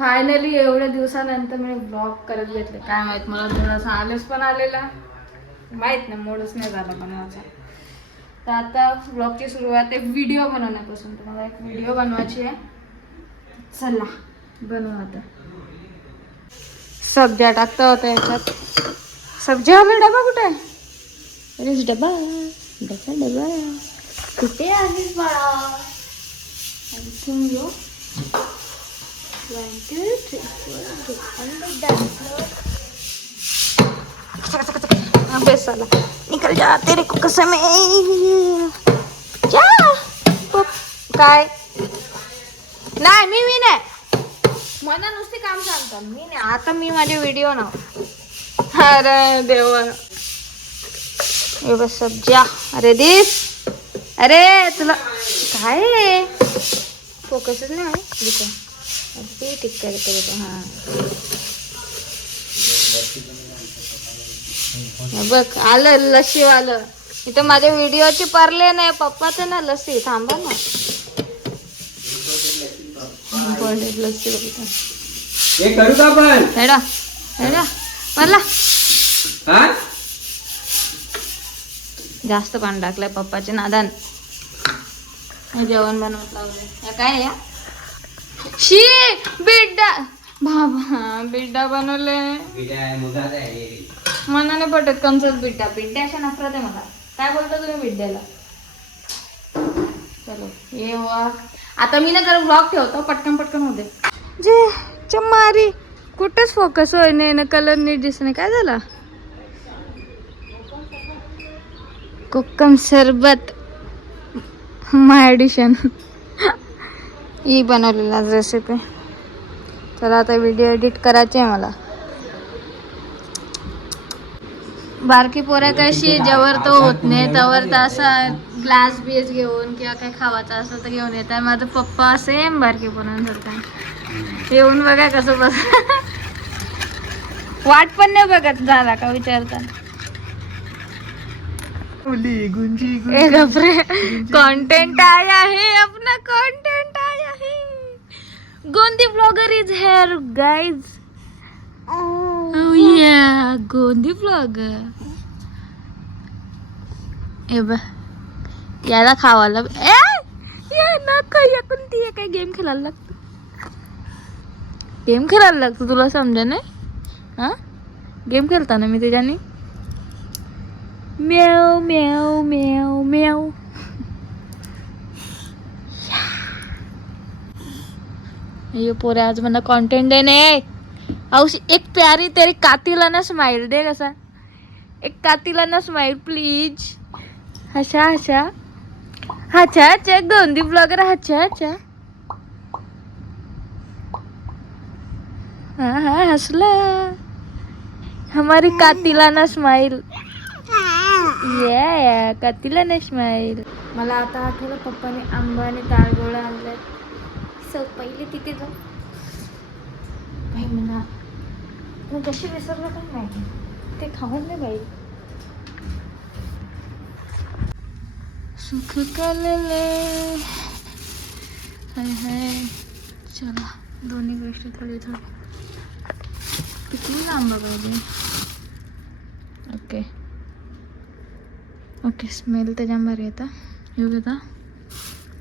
Finally एवढ्या दिवसानंतर मी blog करत घेतले. काय माहित, मला थोडासा आलस पण आलेला, माहित नाही, मूडच नाही झाला बनवायचा. तर आता ब्लॉगची सुरुवात आहे व्हिडिओ बनवण्यापासून. तुम्हाला एक व्हिडिओ बनवायची आहे. चला बनवू आता. सब्जा टाकता होता याच्यात. सब्जीवाला डबा कुठे आहे? अरे डबा डबा डबा कुठे आहेस बाळा? आणखीन येऊ. 1 2 3 4 अबे साला निकल जा तेरे को कसम है. जा काय नाही मी नाही मला नुसते काम सांगतात. मी नाही. आता मी माझे व्हिडिओ ना. अरे देवा ये बस सब्जा. अरे दिस अरे तुला काय आहे? फोकसच नाही आहे. देखो अगदी टिक करते हां. बघ आलं लस्सी आलं. इथं माझ्या व्हिडिओची परले नाही. पप्पाचं ना लस्सी. थांबा ना लस्सी बघितलं. हे करू का पण हेडा हेडा परला जास्त पाणी टाकलंय पप्पाचे नादान. जेवण बनवत लावले. काय या शी बिड्डा बाबा बिड्डा बनवले. मनाने पटत कंचच बिड्डा. बिड्डा अशा नफरत आहे मला. काय बोलता तुम्ही बिड्ड्याला? चलो ये वा. आता मी ना जरा ब्लॉग ठेवतो. पटकन पटकन होते जे चमारी. कुठेच फोकस होय नाही ना. कलर नीट दिसणे. काय झाला? कोकम सरबत माय एडिशन ही बनवलेला रेसिपी. चला आता व्हिडिओ एडिट करायचे आहे मला. बारकी पोरं कशी जवळ तो होत नाही तवर तर असं ग्लास बीस घेऊन किंवा काही खावायचं असं तर घेऊन येतात. माझा पप्पा सेम बारकी पोरांसारखा. येऊन बघा कसं बस. वाट पण नाही बघत झाला का विचारता. कंटेंट आया है अपना. कंटेंट आया है. Gondi blogger is here guys. Oh yeah, Gondi blogger. ए बा याला खावायला ना काही कोणती आहे. काय गेम खेळायला लागतो. गेम खेळायला लागतो तुला समजा नाही. हां गेम खेळताना मी त्याच्याने म्याव म्याव म्याव म्याव. ये पोरे आज मला कंटेंट देने. औसी एक प्यारी तेरी कातिला ना स्माइल दे. कसा एक कातिला ना स्माइल प्लीज. हशा हशा अच्छा अच्छा. गोंदी ब्लॉगर अच्छा अच्छा. हाँ हाँ हसला हमारी कातिलाना स्माइल. या कातिलाना स्माइल. मला आता आठवलं पप्पाने आंबा आणि ताळगोळा आणलाय. सो पहिले तिथे जाऊ. भाई म्हणा मी कशी विसरलं पण नाही. ते खाऊन नाही बाई. सुख कलले हाय हाय. चला दोन्ही गोष्टी थोडी थोडी. किती आंबा पाहिजे. ओके ओके स्मेल त्याच्या भारी येता. येऊ घेता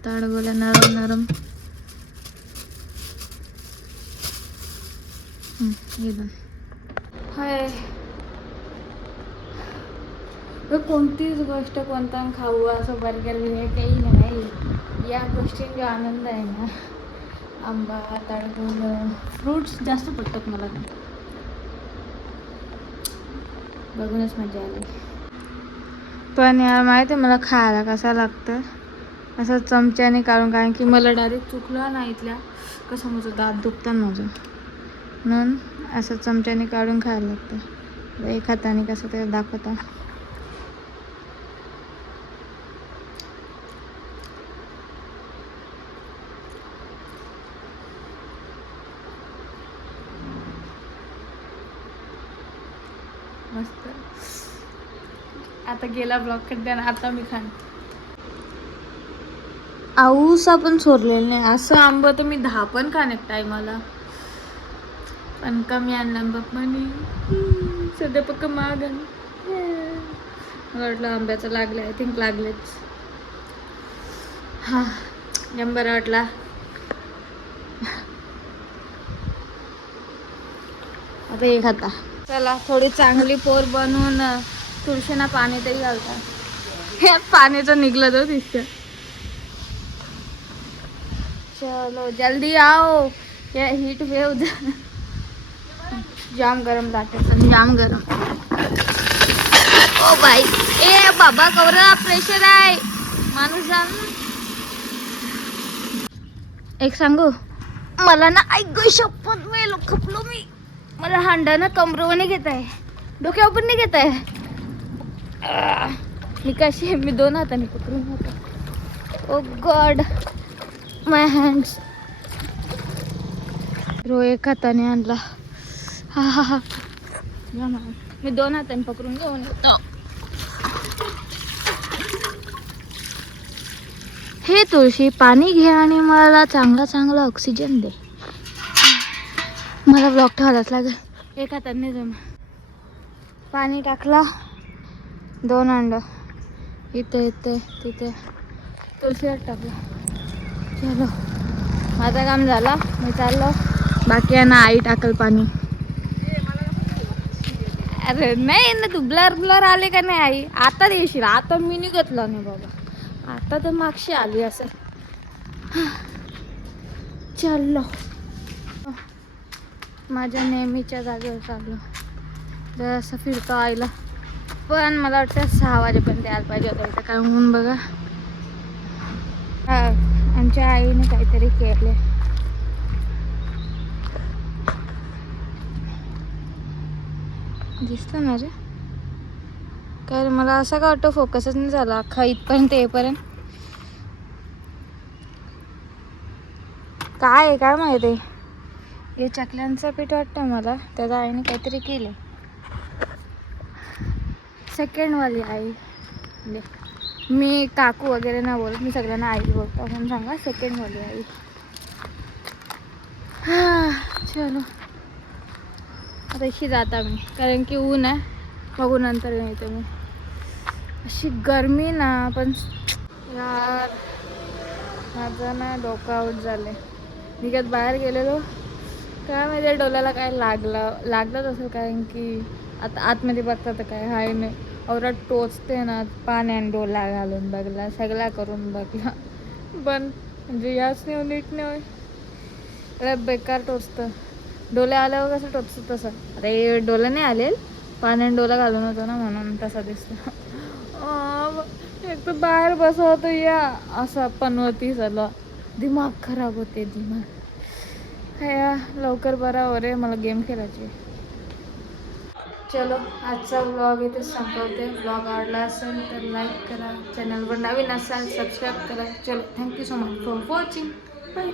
ताडगोला नरम नरम. एकदम हाय. कोणतीच गोष्ट कोणता खाऊ असं बर्गर वगैरे काही नाही. या गोष्टींचा आनंद आहे ना. आंबा ताडगोळं फ्रूट्स जास्त पडतात मला. बघूनच मजा आली. पण यार माहिती आहे मला खायला कसा लागतं. असं चमच्याने काढून. कारण की मला डायरेक्ट चुकलं ना इथल्या कसं माझं दात दुखतं माझं. म्हणून असं चमच्याने काढून खायला लागतं. एक हाताने कसं ते दाखवता. मस्त. आता गेला ब्लॉक करते ना. आता मी खाण आऊस आपण सोडलेलं नाही. असं आंबं तर मी 10 पण खाण एक टायमाला. पण कमी आणलं पप्पानी. सध्या पक्का महाग आहे. मला वाटलं आंब्याचं लागलं, आय थिंक लागलेच. हा एकदम बरं वाटला. आता एक खाता. चला थोडी चांगली पोर बनवून तुळशीना पाणी तरी घालतात. हे पाण्याचं निघलं तो दिसतं. चलो जल्दी आओ, ये हीट वेव जाम गरम लागते, जाम गरम. ओ बाई, ए बाबा कवरा प्रेशर आहे माणूस जाम. एक सांगू, मला ना ऐक शपथ वेळ खपलो मी. मला हांडानं कमरवणे घेत आहे, डोक्यावर पण नाही घेत आहे. मी कशी, मी 2 हाताने पकडून होतो. ओ गॉड, माय हँड्स. रो एक हाताने आणला. हा हा हा, मी 2 हाताने पकडून घेऊन येतो. हे तुळशी, पाणी घे आणि मला चांगला ऑक्सिजन दे. मला ब्लॉक ठेवायलाच लागेल. एक हाताने जमा. पाणी टाकला, 2 अंड इथे तिथे तुळशीवर टाकलं. चलो माझं काम झालं, मी चाललो. बाकी आहे ना, आई टाकल पाणी. अरे नाही ना, तू ब्लर आले का नाही आई? आता देशील, आता मी निघतलो नाही बाबा, आता तर मागशी आली असं. चाललो माझ्या नेहमीच्या जागेवर चाललो. जरासं फिरतो आईला, पण मला वाटतं 6 वाजेपर्यंत यायला पाहिजे होतं इथं. काय म्हणून बघा, आमच्या आईने काहीतरी केले. दिसतं ना रे काय रे? मला असं का वाटतं फोकसच नाही झाला अख्खा इथपर्यंत येईपर्यंत. काय आहे काय माहिती. हे चकल्यांचं पीठ वाटतं मला, त्याच्या आईने काहीतरी केले. सेकंडवाली आई, मी काकू वगैरे नाही बोलत, मी सगळ्यांना आई बोलतो. म्हणून सांगा सेकंडवाली आई. हा चलो आता इशी जाता मी, कारण की ऊन आहे. बघू नंतर येते मी. अशी गरमी ना, पण यार माझं ना डोकं आऊट झालं. निघत बाहेर गेलेलो, काय माहिती डोल्याला काय लागलं असेल, कारण की आता आतमध्ये बघता तर काय हाय नाही. औरत टोचते ना पाण्याने, डोला घालून बघला, सगळा करून बघला, पण म्हणजे याच नाही नीट नाही. बेकार टोचतं. डोले आल्यावर कसं टोचतं तसं. आता हे डोलं नाही आले, पाण्याने डोला घालून होतो ना, म्हणून तसा दिसतो. एक तर बाहेर बसवतो या असं पनवती झालं, दिमाग खराब होते दिमाग. या लवकर बरा हो रे, मला गेम खेळायची. चलो आजचा व्लॉग इथे संपवते. व्लॉग आवडला असेल तर लाईक करा, चॅनलवर नवीन असाल सबस्क्राईब करा. चलो thank you so much for watching. Bye.